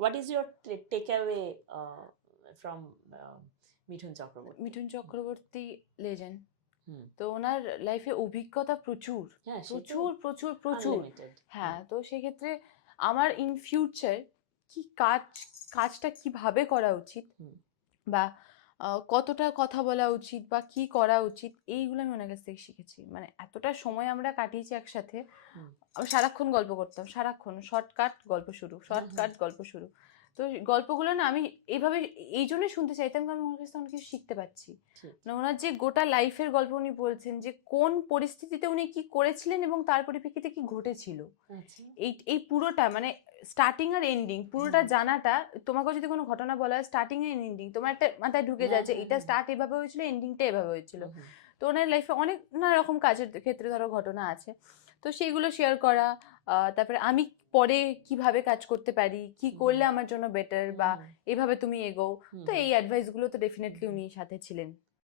What is your take away from Mithun Chakraborty Mithun Chakraborty legend. তো ওনার লাইফে অভিজ্ঞতা প্রচুর হ্যাঁ তো প্রচুর প্রচুর প্রচুর। হ্যাঁ তো সেক্ষেত্রে আমার ইন ফিউচার কি কাজ কাজটা কীভাবে করা উচিত। বা কতটা কথা বলা উচিত বা কি করা উচিত এইগুলো আমি ওনার কাছ থেকে শিখেছি। মানে এতটা সময় আমরা কাটিয়েছি একসাথে আমি সারাক্ষণ গল্প করতাম সারাক্ষণ শর্টকাট গল্প শুরু শর্টকাট গল্প শুরু। তো গল্পগুলো না আমি এইভাবে এই জন্যই শুনতে চাইতাম কারণ ওনার কাছ অনেক কিছু শিখতে পাচ্ছি ঠিক। মানে ওনার যে গোটা লাইফের গল্প উনি বলছেন যে কোন পরিস্থিতিতে উনি কি করেছিলেন এবং তার পরিপ্রেক্ষিতে কি ঘটেছিল। আচ্ছা। এই এই পুরোটা মানে স্টার্টিং আর এন্ডিং পুরোটা জানাটা তোমাকে যদি কোনো ঘটনা বলা হয় স্টার্টিং আর এন্ডিং তোমার একটা মাথায় ঢুকে যায় যে হ্যাঁ, এটা। স্টার্ট এভাবে হয়েছিল এন্ডিংটা এভাবে হয়েছিল। তো ওনার লাইফে অনেক নানা রকম কাজের ক্ষেত্রে ধরো ঘটনা আছে। তো সেইগুলো শেয়ার করা আহ, তারপরে আমি পরে কীভাবে কাজ করতে পারি কি করলে আমার জন্য বেটার বা এভাবে তুমি এগো তো এই অ্যাডভাইসগুলো তো ডেফিনেটলি উনি সাথে ছিলেন।